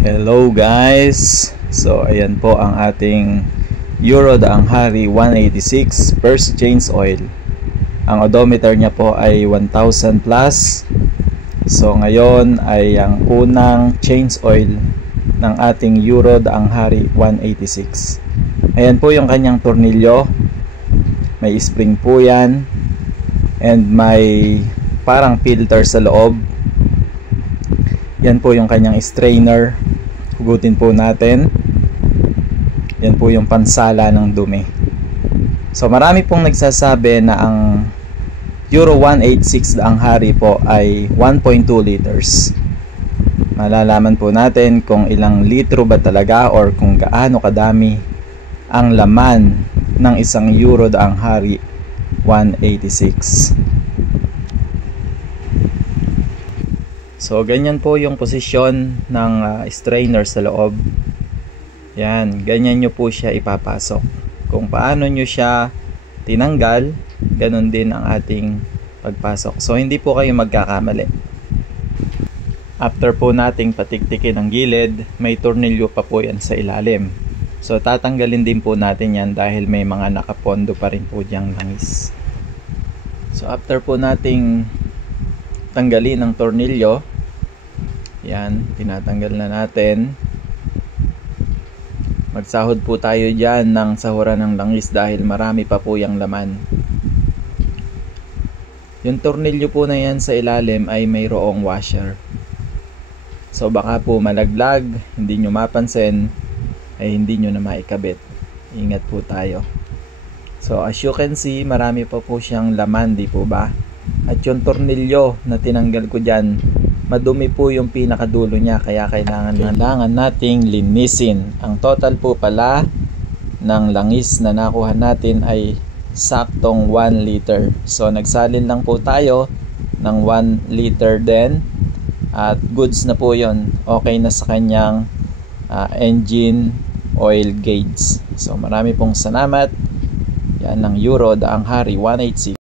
Hello guys! So ayan po ang ating Euro Daang Hari 186 first change oil. Ang odometer niya po ay 1000 plus. So ngayon ay ang unang change oil ng ating Euro Daang Hari 186. Ayan po yung kanyang tornilyo. May spring po yan. And may parang filter sa loob. Yan po yung kanyang strainer. Hugutin po natin. Yan po yung pansala ng dumi. So marami pong nagsasabi na ang Euro 186 Daang Hari po ay 1.2 liters. Malalaman po natin kung ilang litro ba talaga or kung gaano kadami ang laman ng isang Euro Daang Hari 186. So ganyan po yung posisyon ng strainer sa loob. Yan, ganyan nyo po siya ipapasok. Kung paano nyo siya tinanggal, ganun din ang ating pagpasok. So hindi po kayo magkakamali. After po nating patiktikin ang gilid, may tornilyo pa po yan sa ilalim. So tatanggalin din po natin yan dahil may mga nakapondo pa rin po diyang langis. So after po nating tanggalin ang tornilyo, yan, tinatanggal na natin. Magsahod po tayo dyan ng sahuran ng langis dahil marami pa po yung laman. Yung tornilyo po na yan sa ilalim ay mayroong washer. So baka po malaglag, hindi nyo mapansin, ay hindi nyo na maikabit. Ingat po tayo. So as you can see, marami pa po siyang laman, di po ba? At yung tornilyo na tinanggal ko dyan, madumi po yung pinakadulo niya, kaya kailangan nating linisin. Ang total po pala ng langis na nakuha natin ay saktong 1 liter. So nagsalin lang po tayo ng 1 liter din at goods na po yon. Okay na sa kanyang engine oil gauge. So marami pong salamat. Yan ang Euro Daang Hari 186.